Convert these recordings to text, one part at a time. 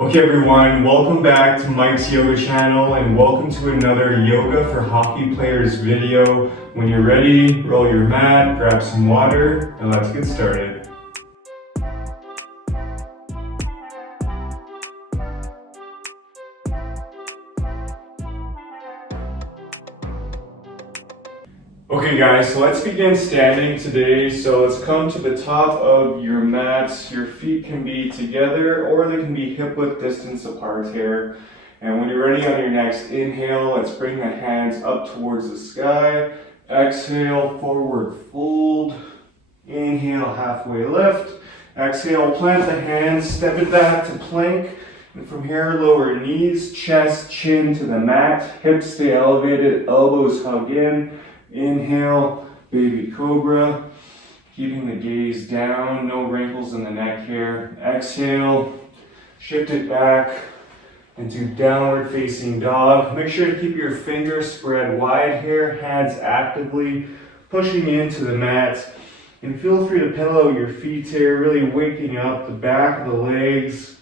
Okay everyone, welcome back to Mike's Yoga channel and welcome to another Yoga for Hockey Players video. When you're ready, roll your mat, grab some water, and let's get started. Okay guys, so let's begin standing today. So let's come to the top of your mats. Your feet can be together or they can be hip width distance apart here. And when you're ready on your next inhale, let's bring the hands up towards the sky. Exhale, forward fold. Inhale, halfway lift. Exhale, plant the hands, step it back to plank. And from here, lower knees, chest, chin to the mat. Hips stay elevated, elbows hug in. Inhale, baby cobra, keeping the gaze down, no wrinkles in the neck here. Exhale, shift it back into downward facing dog. Make sure to keep your fingers spread wide here, hands actively pushing into the mat. And feel free to pillow your feet here, really waking up the back of the legs.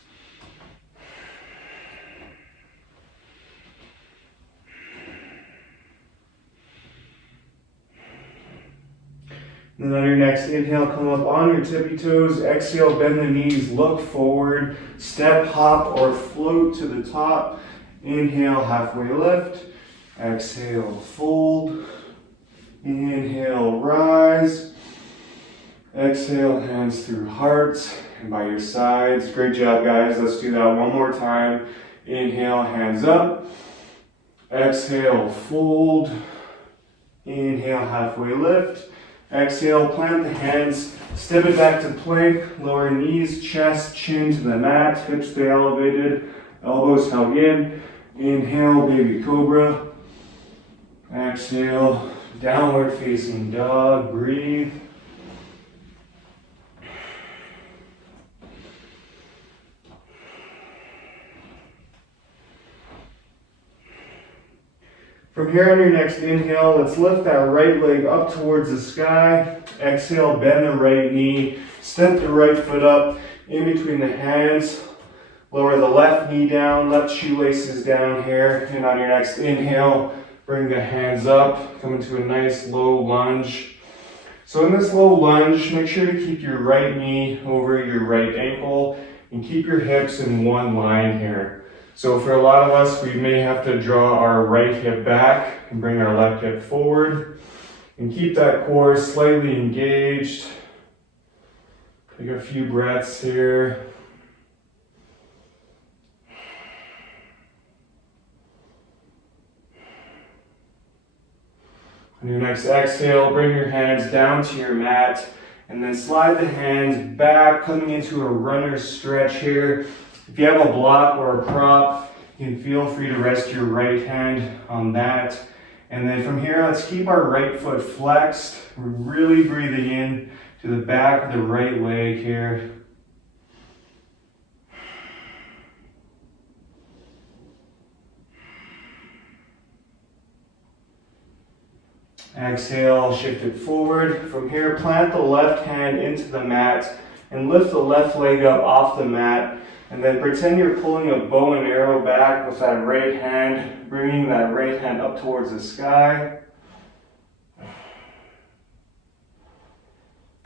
And then on your next inhale, come up on your tippy toes. Exhale, bend the knees, look forward. Step, hop, or float to the top. Inhale, halfway lift. Exhale, fold. Inhale, rise. Exhale, hands through hearts and by your sides. Great job, guys. Let's do that one more time. Inhale, hands up. Exhale, fold. Inhale, halfway lift. Exhale, plant the hands, step it back to plank, lower knees, chest, chin to the mat, hips stay elevated, elbows hug in. Inhale, baby cobra. Exhale, downward facing dog, breathe. From here on your next inhale, let's lift that right leg up towards the sky. Exhale, bend the right knee, step the right foot up in between the hands. Lower the left knee down, left shoelaces down here. And on your next inhale, bring the hands up, come into a nice low lunge. So in this low lunge, make sure to keep your right knee over your right ankle and keep your hips in one line here. So for a lot of us, we may have to draw our right hip back and bring our left hip forward and keep that core slightly engaged. Take a few breaths here. On your next exhale, bring your hands down to your mat and then slide the hands back, coming into a runner's stretch here. If you have a block or a prop, you can feel free to rest your right hand on that. And then from here, let's keep our right foot flexed. We're really breathing in to the back of the right leg here. Exhale, shift it forward. From here, plant the left hand into the mat and lift the left leg up off the mat. And then pretend you're pulling a bow and arrow back with that right hand, bringing that right hand up towards the sky.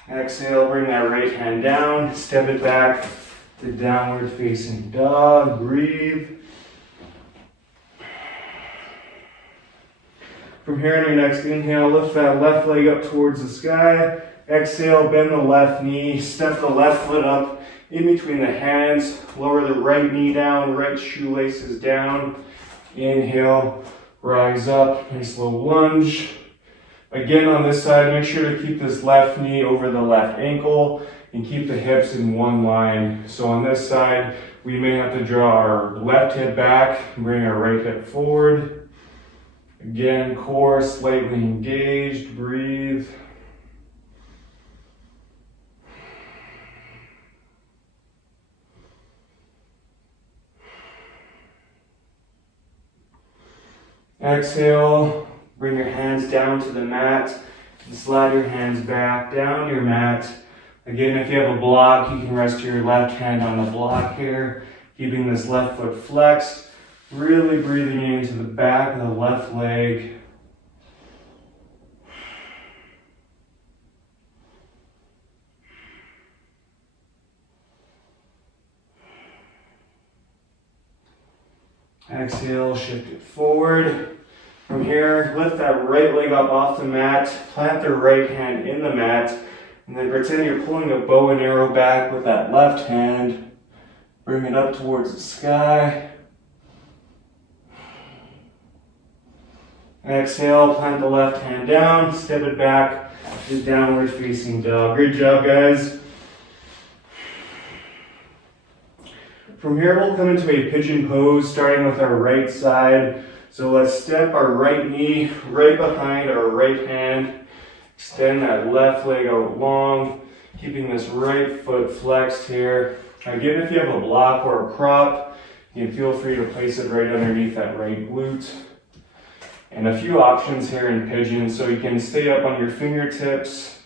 Exhale, bring that right hand down, step it back to downward facing dog, breathe. From here on your next inhale, lift that left leg up towards the sky. Exhale, bend the left knee, step the left foot up in between the hands, lower the right knee down, right shoelaces down. Inhale, rise up, nice low lunge. Again on this side, make sure to keep this left knee over the left ankle and keep the hips in one line. So on this side, we may have to draw our left hip back and bring our right hip forward. Again, core slightly engaged, breathe. Exhale, bring your hands down to the mat and slide your hands back down your mat. Again, if you have a block, you can rest your left hand on the block here keeping this left foot flexed, really breathing into the back of the left leg. Exhale, shift it forward. From here, lift that right leg up off the mat, plant the right hand in the mat, and then pretend you're pulling a bow and arrow back with that left hand. Bring it up towards the sky. Exhale, plant the left hand down, step it back to downward facing dog. Great job, guys. From here, we'll come into a pigeon pose, starting with our right side. So let's step our right knee right behind our right hand. Extend that left leg out long, keeping this right foot flexed here. Again, if you have a block or a prop, you can feel free to place it right underneath that right glute. And a few options here in pigeon, so you can stay up on your fingertips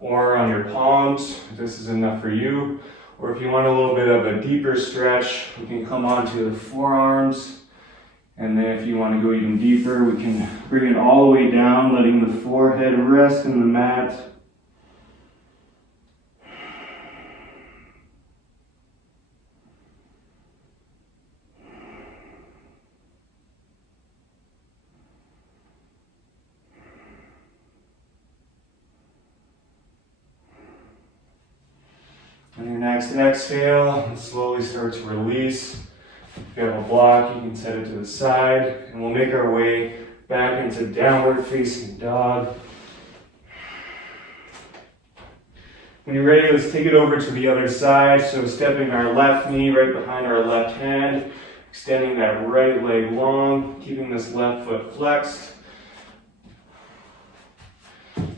or on your palms, if this is enough for you. Or if you want a little bit of a deeper stretch, we can come onto the forearms. And then if you want to go even deeper, we can bring it all the way down, letting the forehead rest in the mat. On your next exhale, slowly start to release. If you have a block, you can set it to the side, and we'll make our way back into downward facing dog. When you're ready, let's take it over to the other side. So stepping our left knee right behind our left hand, extending that right leg long, keeping this left foot flexed.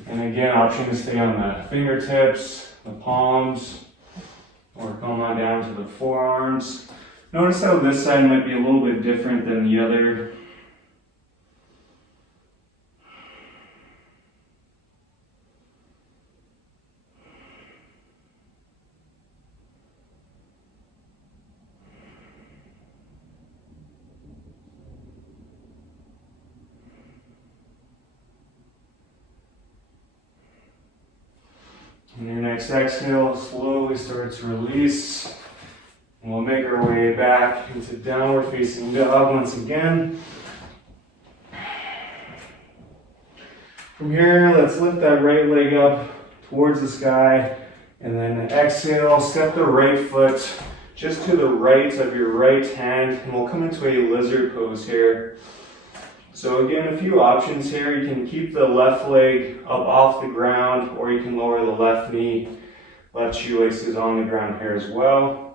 And again, option to stay on the fingertips, the palms, or come on down to the forearms. Notice how this side might be a little bit different than the other. On your next exhale, slowly start to release. And we'll make our way back into downward facing dog once again. From here, let's lift that right leg up towards the sky. And then exhale, step the right foot just to the right of your right hand. And we'll come into a lizard pose here. So again, a few options here. You can keep the left leg up off the ground, or you can lower the left knee. Left shoelace is on the ground here as well.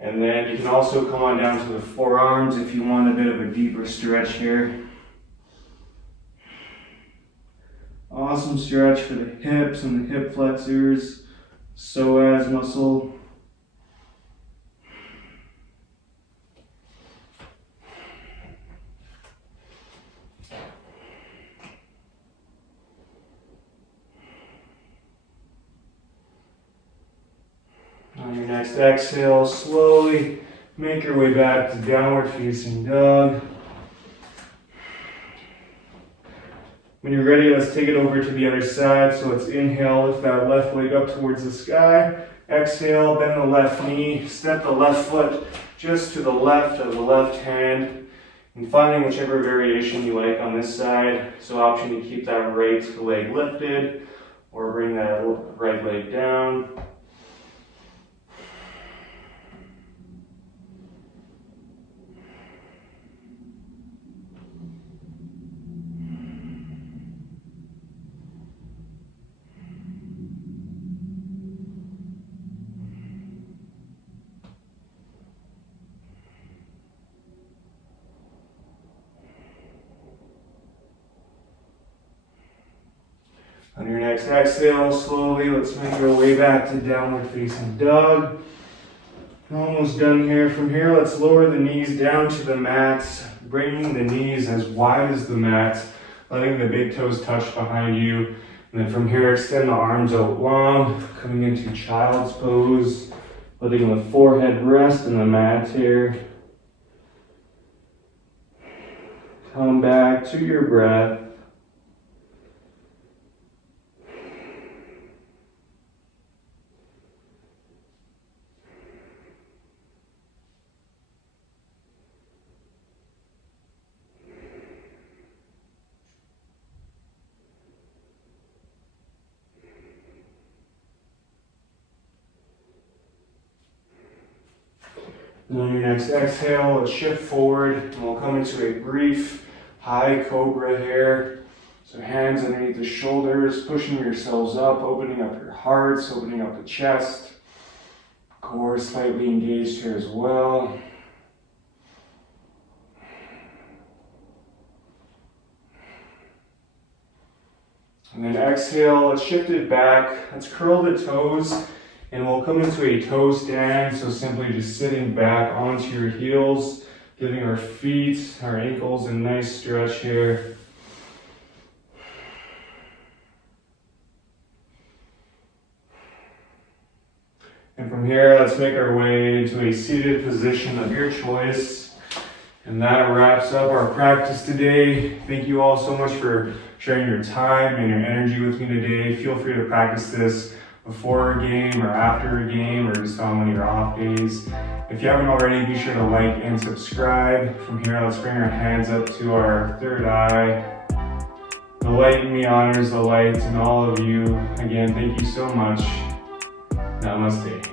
And then you can also come on down to the forearms if you want a bit of a deeper stretch here. Awesome stretch for the hips and the hip flexors, psoas muscle. On your next exhale, slowly make your way back to downward facing dog. When you're ready, let's take it over to the other side. So let's inhale, lift that left leg up towards the sky. Exhale, bend the left knee, step the left foot just to the left of the left hand. And finding whichever variation you like on this side. So option to keep that right leg lifted or bring that right leg down. On your next exhale, slowly, let's make our way back to downward facing dog. Almost done here. From here, let's lower the knees down to the mat, bringing the knees as wide as the mat, letting the big toes touch behind you. And then from here, extend the arms out long, coming into child's pose. letting the forehead rest in the mat here. Come back to your breath. And on your next exhale, let's shift forward and we'll come into a brief high cobra here. So hands underneath the shoulders, pushing yourselves up, opening up your hearts, opening up the chest. Core slightly engaged here as well. And then exhale, let's shift it back. Let's curl the toes and we'll come into a toe stand. So simply just sitting back onto your heels, giving our feet, our ankles a nice stretch here. And from here, let's make our way into a seated position of your choice. And that wraps up our practice today. Thank you all so much for sharing your time and your energy with me today. Feel free to practice this before a game or after a game or just on one of your off days. If you haven't already, be sure to like and subscribe. From here, let's bring our hands up to our third eye. The light in me honors the light in all of you. Again, thank you so much. Namaste.